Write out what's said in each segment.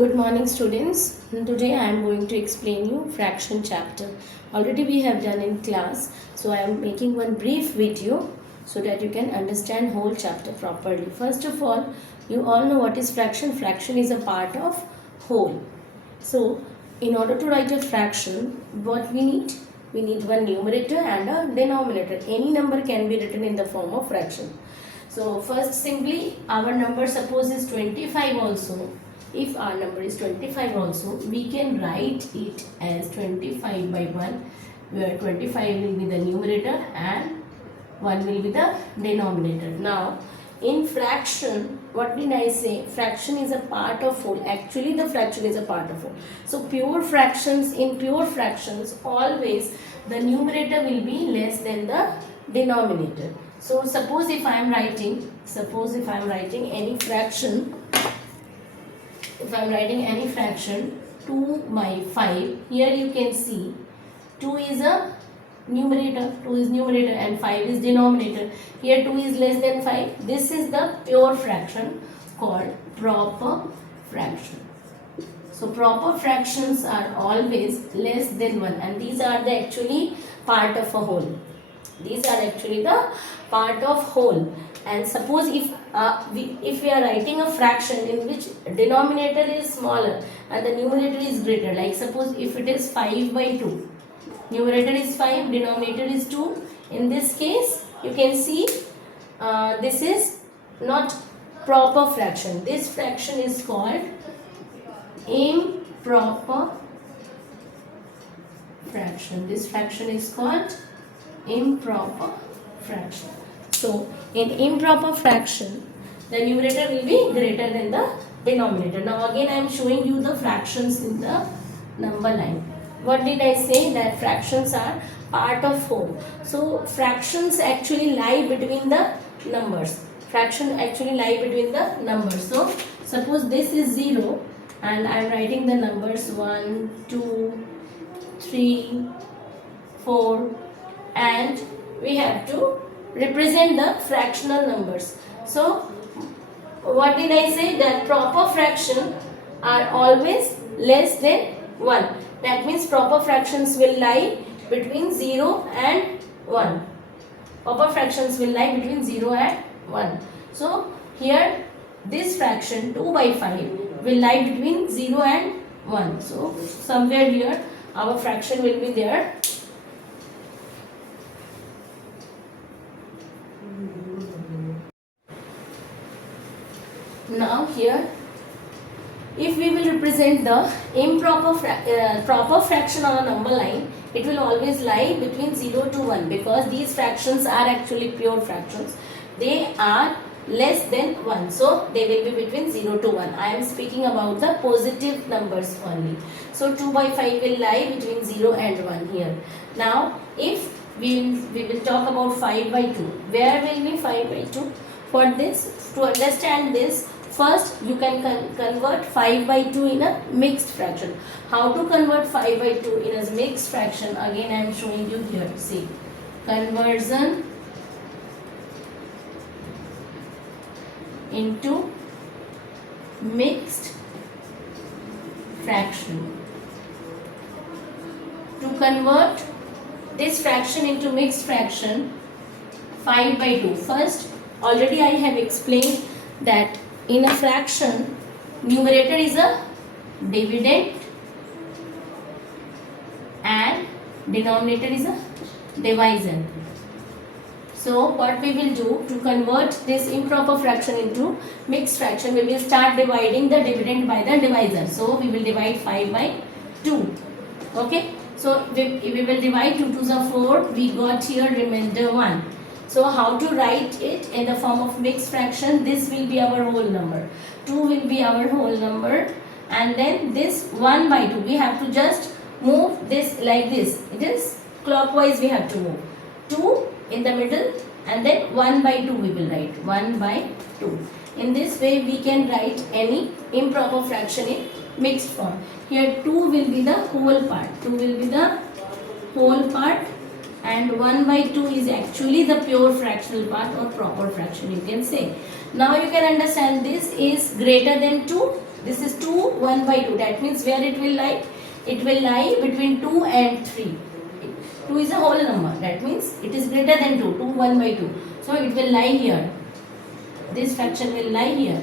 Good morning students. Today I am going to explain you fraction chapter. Already we have done in class, so I am making one brief video so that you can understand whole chapter properly. First of all, you all know what is fraction. Fraction is a part of whole. So in order to write a fraction, what we need? We need one numerator and a denominator. Any number can be written in the form of fraction. So first simply our number suppose is 25 also. If our number is 25 also, we can write it as 25 by 1, where 25 will be the numerator and 1 will be the denominator. Now in fraction, what did I say? Fraction is a part of whole. Actually the fraction is a part of whole. So pure fractions, in pure fractions always the numerator will be less than the denominator. So suppose if I am writing any fraction, if I am writing any fraction 2 by 5, here you can see 2 is a numerator, 2 is numerator and 5 is denominator. Here 2 is less than 5. This is the pure fraction called proper fraction. So proper fractions are always less than 1 and these are the actually part of a whole. These are actually the part of whole. And suppose if we are writing a fraction in which denominator is smaller and the numerator is greater, like suppose if it is 5 by 2, numerator is 5, denominator is 2. In this case, you can see this is not proper fraction. This fraction is called improper fraction. This fraction is called improper fraction. So in improper fraction, the numerator will be greater than the denominator. Now again I am showing you the fractions in the number line. What did I say? That fractions are part of whole. So fractions actually lie between the numbers. Fraction actually lie between the numbers. So suppose this is 0 and I am writing the numbers 1, 2, 3, 4 and we have to represent the fractional numbers. So what did I say? That proper fraction are always less than 1. That means proper fractions will lie between 0 and 1. Proper fractions will lie between 0 and 1. So here this fraction 2 by 5 will lie between 0 and 1. So somewhere here our fraction will be there. Now here, if we will represent the proper fraction on a number line, it will always lie between 0 to 1 because these fractions are actually pure fractions. They are less than 1. So they will be between 0 to 1. I am speaking about the positive numbers only. So 2 by 5 will lie between 0 and 1 here. Now if we will talk about 5 by 2. Where will be 5 by 2? For this, to understand this, first you can convert 5 by 2 in a mixed fraction. How to convert 5 by 2 in a mixed fraction? Again I am showing you here. See, conversion into mixed fraction. To convert this fraction into mixed fraction, 5 by 2. First, already I have explained that in a fraction, numerator is a dividend and denominator is a divisor. So what we will do to convert this improper fraction into mixed fraction, we will start dividing the dividend by the divisor. So we will divide 5 by 2. Okay. So we will divide 2 2s are 4. We got here remainder 1. So how to write it in the form of mixed fraction? This will be our whole number. 2 will be our whole number. And then this 1 by 2. We have to just move this like this. It is clockwise we have to move. 2 in the middle and then 1 by 2 we will write. 1 by 2. In this way we can write any improper fraction in mixed form. Here 2 will be the whole part. 2 will be the whole part. And 1 by 2 is actually the pure fractional part or proper fraction you can say. Now you can understand this is greater than 2 This is 2, 1 by 2. That means where it will lie? It will lie between 2 and 3. 2 is a whole number. That means it is greater than 2. 2, 1 by 2. So it will lie here. This fraction will lie here.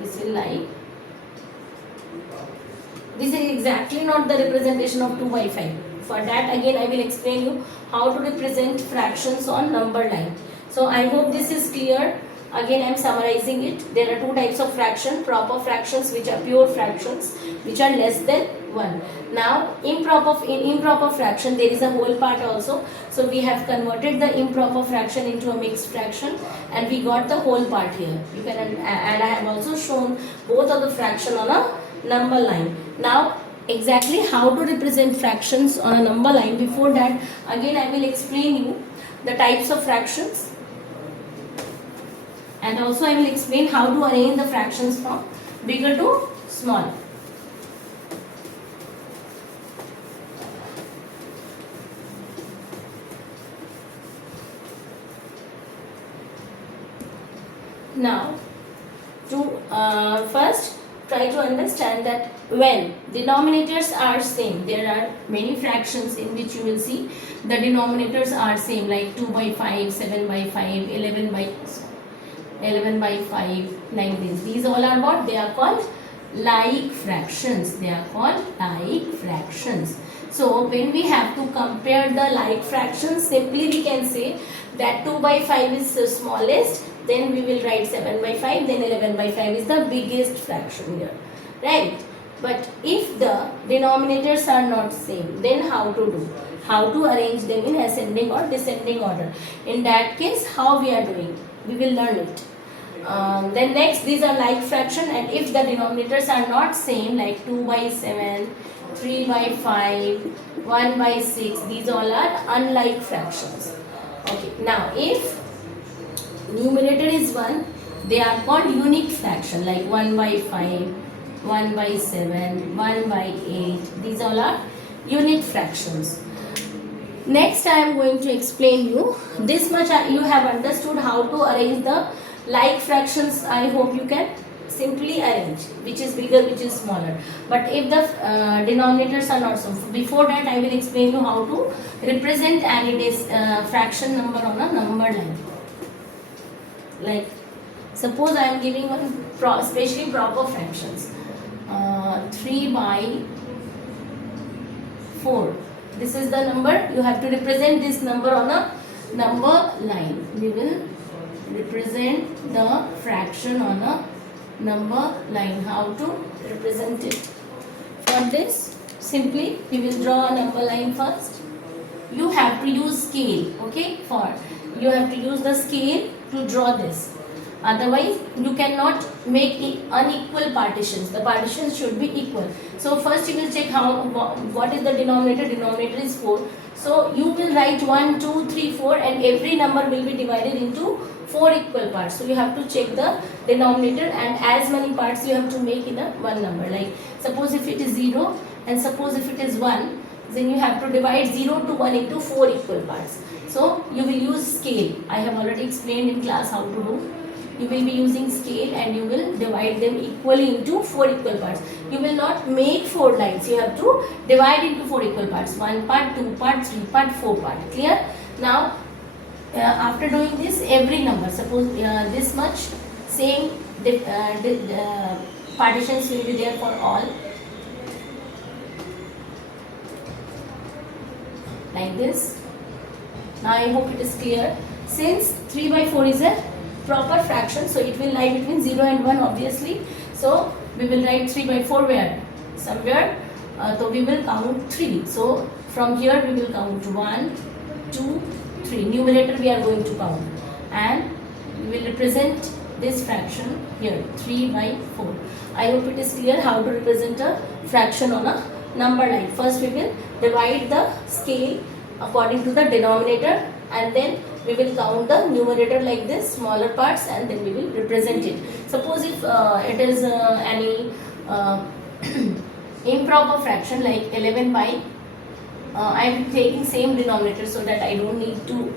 This will lie. This is exactly not the representation of 2 by 5. For that again I will explain you how to represent fractions on number line. So I hope this is clear. Again I am summarizing it. There are two types of fraction. Proper fractions, which are pure fractions, which are less than 1. Now in improper fraction there is a whole part also. So we have converted the improper fraction into a mixed fraction and we got the whole part here. You can, and I have also shown both of the fraction on a number line. Now exactly how to represent fractions on a number line. Before that again I will explain you the types of fractions, and also I will explain how to arrange the fractions from bigger to small. Now to first try to understand that when denominators are same, there are many fractions in which you will see the denominators are same, like 2 by 5, 7 by 5, 11 by 5, like this. These all are what? They are called like fractions. They are called like fractions. So when we have to compare the like fractions, simply we can say that 2 by 5 is the smallest, then we will write 7 by 5, then 11 by 5 is the biggest fraction here, right? But if the denominators are not same, then how to do? How to arrange them in ascending or descending order? In that case, how we are doing? We will learn it. Then next, these are like fraction, and if the denominators are not same, like 2 by 7, 3 by 5, 1 by 6, these all are unlike fractions. Okay, now if numerator is 1, they are called unique fraction, like 1 by 5, 1 by 7, 1 by 8, these all are unique fractions. Next I am going to explain you this much. You have understood how to arrange the like fractions. I hope you can simply arrange which is bigger, which is smaller. But if the denominators are not so, before that I will explain you how to represent any fraction number on a number line. Like suppose I am giving one especially proper fractions, 3 by 4. This is the number. You have to represent this number on a number line. We will represent the fraction on a number line. How to represent it? For this, simply we will draw a number line first. You have to use scale, okay? You have to use the scale to draw this. Otherwise, you cannot make unequal partitions. The partitions should be equal. So first you will check what is the denominator. Denominator is 4. So you will write 1, 2, 3, 4, and every number will be divided into 4 equal parts. So you have to check the denominator, and as many parts you have to make in a one number. Like suppose if it is 0 and suppose if it is 1, then you have to divide 0 to 1 into 4 equal parts. So you will use scale. I have already explained in class how to do. You will be using scale and you will divide them equally into 4 equal parts. You will not make 4 lines. You have to divide into 4 equal parts. 1 part, 2 part, 3 part, 4 part. Clear? Now, after doing this, every number, suppose this much, same partitions will be there for all. Like this. Now I hope it is clear. Since 3 by 4 is a proper fraction, so it will lie between 0 and 1 obviously. So we will write 3 by 4 where? Somewhere. So we will count 3. So from here we will count 1, 2, 3. Numerator we are going to count. And we will represent this fraction here, 3 by 4. I hope it is clear how to represent a fraction on a number line. First we will divide the scale according to the denominator, and then we will count the numerator like this, smaller parts, and then we will represent it. Suppose if it is any improper fraction like 11 by, I am taking same denominator so that I don't need to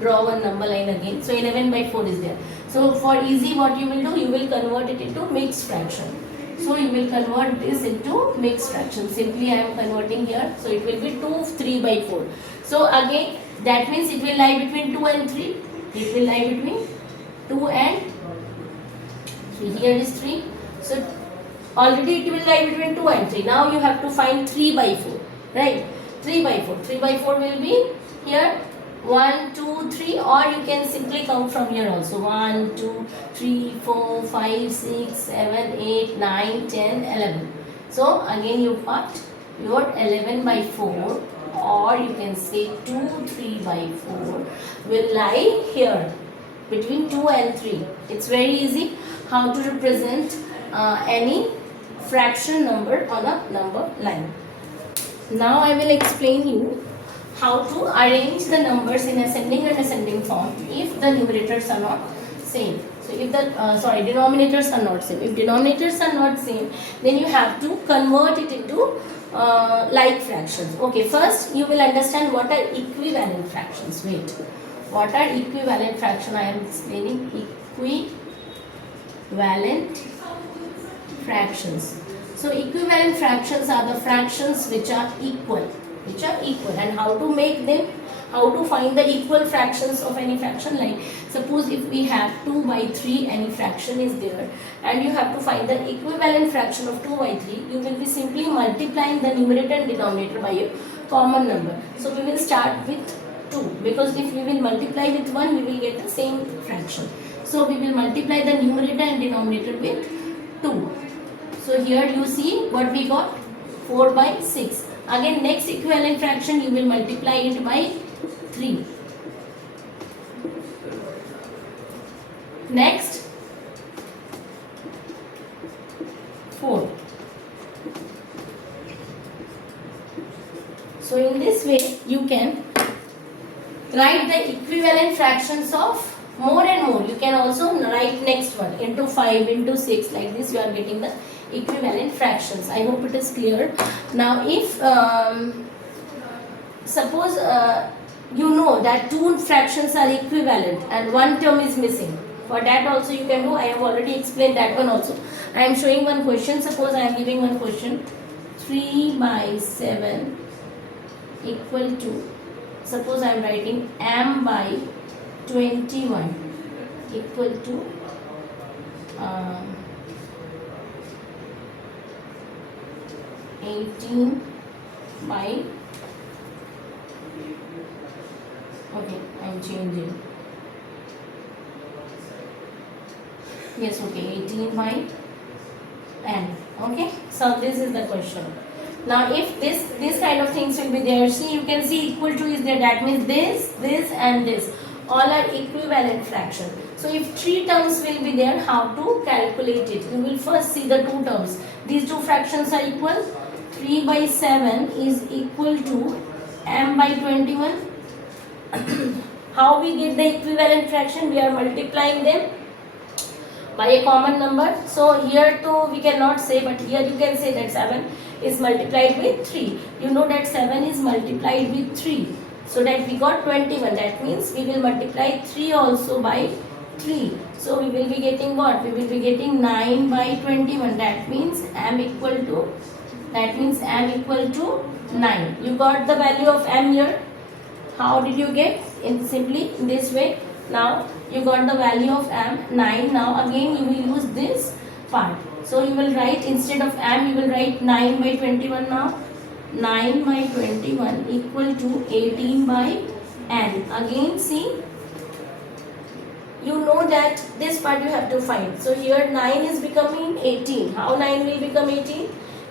draw one number line again. So 11 by 4 is there. So for easy, what you will do, you will convert it into mixed fraction. So you will convert this into mixed fraction. Simply I am converting here. So it will be 2 3 by 4. So again, that means it will lie between 2 and 3. It will lie between 2 and 3. Here is 3. So already it will lie between 2 and 3. Now you have to find 3 by 4. Right? 3 by 4. 3 by 4 will be here 1, 2, 3, or you can simply count from here also. 1, 2, 3, 4, 5, 6, 7, 8, 9, 10, 11. So again you got your 11 by 4, or you can say 2, 3 by 4 will lie here between 2 and 3. It's very easy how to represent any fraction number on a number line. Now I will explain you how to arrange the numbers in ascending and descending form if the numerators are not same. So if the denominators are not same. If denominators are not same, then you have to convert it into like fractions. Okay, first you will understand what are equivalent fractions. Wait, what are equivalent fraction? I am explaining equivalent fractions. So equivalent fractions are the fractions which are equal. And how to make them, how to find the equal fractions of any fraction. Like suppose if we have 2 by 3, any fraction is there, and you have to find the equivalent fraction of 2 by 3, you will be simply multiplying the numerator and denominator by a common number. So we will start with 2, because if we will multiply with 1, we will get the same fraction. So we will multiply the numerator and denominator with 2. So here you see what we got, 4 by 6. Again, next equivalent fraction you will multiply it by 3. Next 4. So in this way you can write the equivalent fractions of more and more. You can also write next one into 5, into 6, like this you are getting the equivalent fractions. I hope it is clear. Now if suppose you know that two fractions are equivalent and one term is missing, for that also you can do. I have already explained that one also. I am showing one question. Suppose I am giving one question, 3 by 7 equal to, suppose I am writing m by 21 equal to 18 by, okay, I am changing, yes, okay, 18 by n. Okay, so this is the question. Now if this kind of things will be there, see, you can see equal to is there, that means this and this all are equivalent fraction. So if 3 terms will be there, how to calculate it? You will first see the 2 terms. These 2 fractions are equal. 3 by 7 is equal to m by 21. How we get the equivalent fraction? We are multiplying them by a common number. So here too we cannot say, but here you can say that 7 is multiplied with 3. You know that 7 is multiplied with 3. So that we got 21. That means we will multiply 3 also by 3. So we will be getting what? We will be getting 9 by 21. That means m equal to, that means m equal to 9. You got the value of m here. How did you get? In simply in this way. Now you got the value of m 9. Now again you will use this part. So you will write, instead of m you will write 9 by 21 now. 9 by 21 equal to 18 by n. Again see, you know that this part you have to find. So here 9 is becoming 18. How 9 will become 18?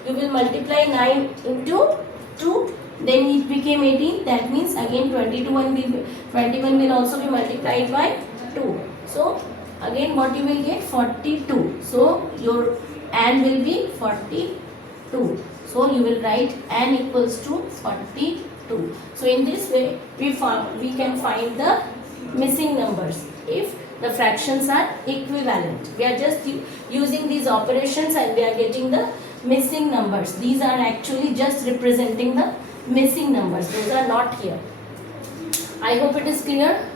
You will multiply 9 into 2, then it became 18. That means again 21 will also be multiplied by 2. So again what you will get? 42. So your n will be 42. So you will write n equals to 42. So in this way we can find the missing numbers if the fractions are equivalent. We are just using these operations and we are getting the missing numbers. These are actually just representing the missing numbers. Those are not here. I hope it is clear.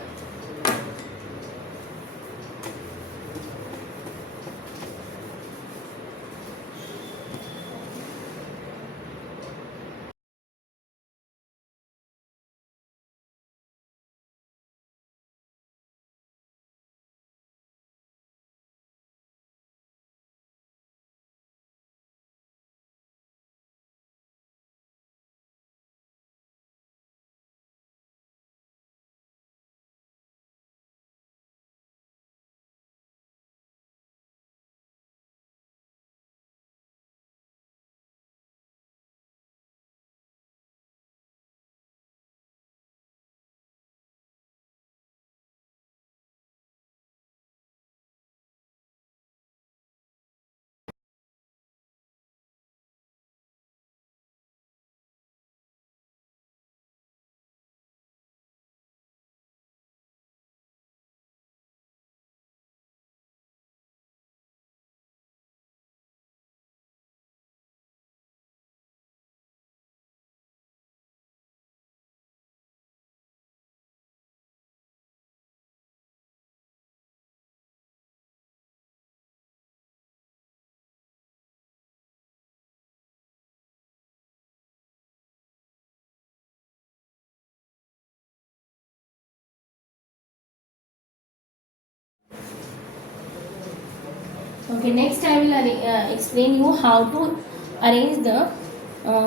Okay, next I will explain you how to arrange the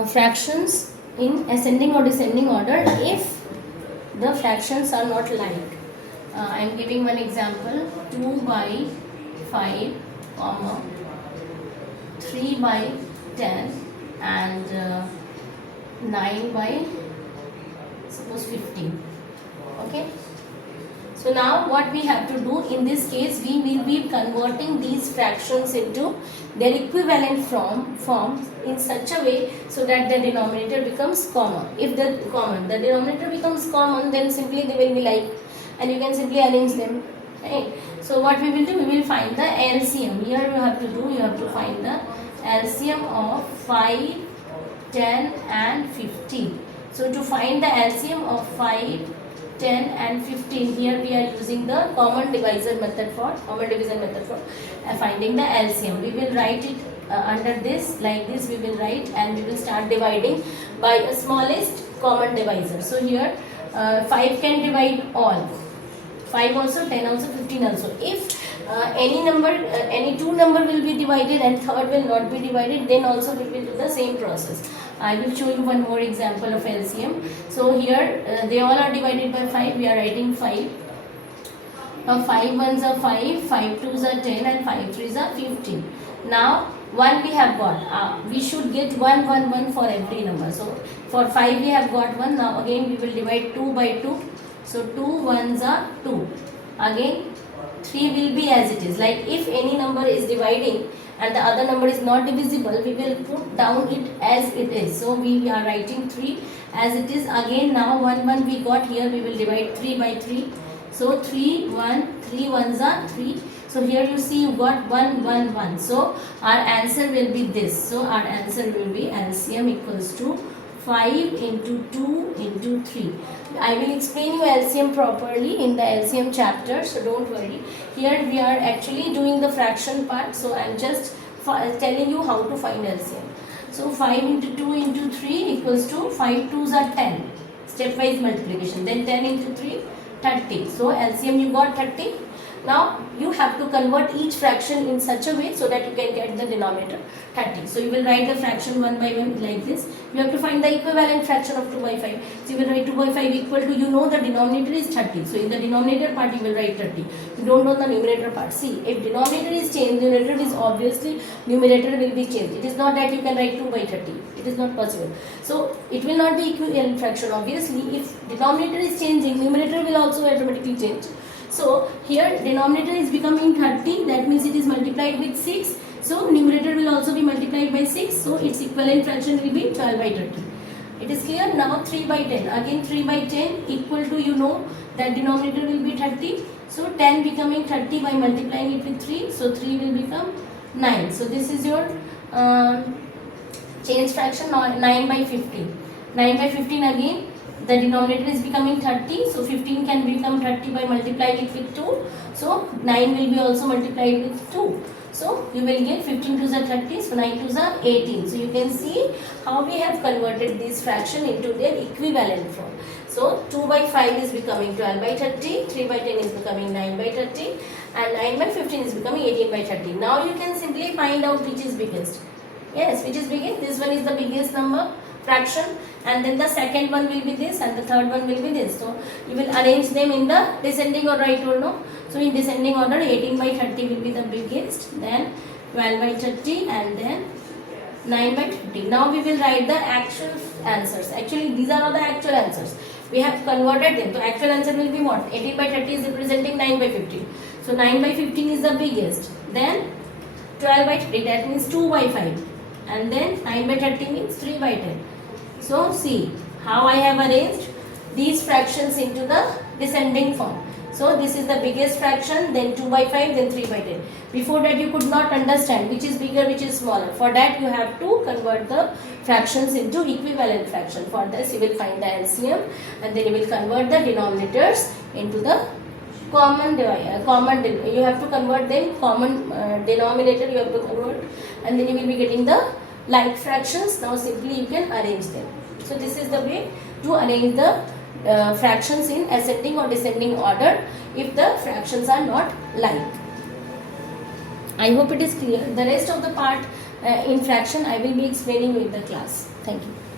fractions in ascending or descending order if the fractions are not like. I am giving one example: 2 by 5, comma 3 by 10, and 9 by suppose 15. Okay. So now what we have to do in this case, we will be converting these fractions into their equivalent form in such a way so that the denominator becomes common. If the denominator becomes common, then simply they will be like, and you can simply arrange them. Right? So what we will do, we will find the LCM. Here you have to find the LCM of 5, 10 and 15. So to find the LCM of 5, 10 and 15, here we are using the common division method for finding the LCM. We will write it under this, like this we will write, and we will start dividing by a smallest common divisor. So here 5 can divide all, 5 also, 10 also, 15 also. If any two number will be divided and third will not be divided, then also we will do the same process. I will show you one more example of LCM. So here they all are divided by 5. We are writing 5. Now 5 ones are 5, 5 twos are 10 and 5 threes are 15. Now 1 we have got. We should get 1, 1, 1 for every number. So for 5 we have got 1. Now again we will divide 2 by 2. So 2 ones are 2. Again 3 will be as it is. Like if any number is dividing and the other number is not divisible, we will put down it as it is. So we are writing 3 as it is. Again now 1, 1 we got, here we will divide 3 by 3. So 3, 1, 3 ones are 3. So here you see you got 1, 1, 1. So our answer will be this. So our answer will be LCM equals to 5 into 2 into 3. I will explain you LCM properly in the LCM chapter, so don't worry. Here we are actually doing the fraction part, so I am just telling you how to find LCM. So 5 into 2 into 3 equals to 5 twos are 10. Stepwise multiplication. Then 10 into 3, 30. So LCM you got 30. Now you have to convert each fraction in such a way so that you can get the denominator 30. So you will write the fraction one by one like this. You have to find the equivalent fraction of 2 by 5. So you will write 2 by 5 equal to, you know the denominator is 30. So in the denominator part you will write 30. You don't know the numerator part. See, if denominator is changed, numerator is obviously, numerator will be changed. It is not that you can write 2 by 30. It is not possible. So it will not be equivalent fraction. Obviously, if denominator is changing, numerator will also automatically change. So here denominator is becoming 30, that means it is multiplied with 6. So numerator will also be multiplied by 6. So its equivalent fraction will be 12 by 30. It is clear? Now 3 by 10. Again 3 by 10 equal to, you know that denominator will be 30. So 10 becoming 30 by multiplying it with 3. So 3 will become 9. So this is your change fraction, 9 by 15. 9 by 15 again. The denominator is becoming 30, so 15 can become 30 by multiplying it with 2. So 9 will be also multiplied with 2. So you will get 15 twos are 30, so 9 twos are 18. So you can see how we have converted this fraction into their equivalent form. So 2 by 5 is becoming 12 by 30, 3 by 10 is becoming 9 by 30, and 9 by 15 is becoming 18 by 30. Now you can simply find out which is biggest. Yes, which is biggest? This one is the biggest number fraction, and then the second one will be this, and the third one will be this. So you will arrange them in the descending order, right or no? So in descending order, 18 by 30 will be the biggest, then 12 by 30, and then 9 by 30. Now we will write the actual answers. Actually these are all the actual answers. We have converted them. So actual answer will be what? 18 by 30 is representing 9 by 15. So 9 by 15 is the biggest. Then 12 by 30, that means 2 by 5. And then 9 by 30 means 3 by 10. So see how I have arranged these fractions into the descending form. So this is the biggest fraction, then 2 by 5, then 3 by 10. Before that you could not understand which is bigger, which is smaller. For that you have to convert the fractions into equivalent fraction. For this you will find the LCM, and then you will convert the denominators into the common you have to convert them, common denominator you have to convert, and then you will be getting the like fractions. Now simply you can arrange them. So this is the way to arrange the fractions in ascending or descending order if the fractions are not like. I hope it is clear. The rest of the part in fraction I will be explaining with the class. Thank you.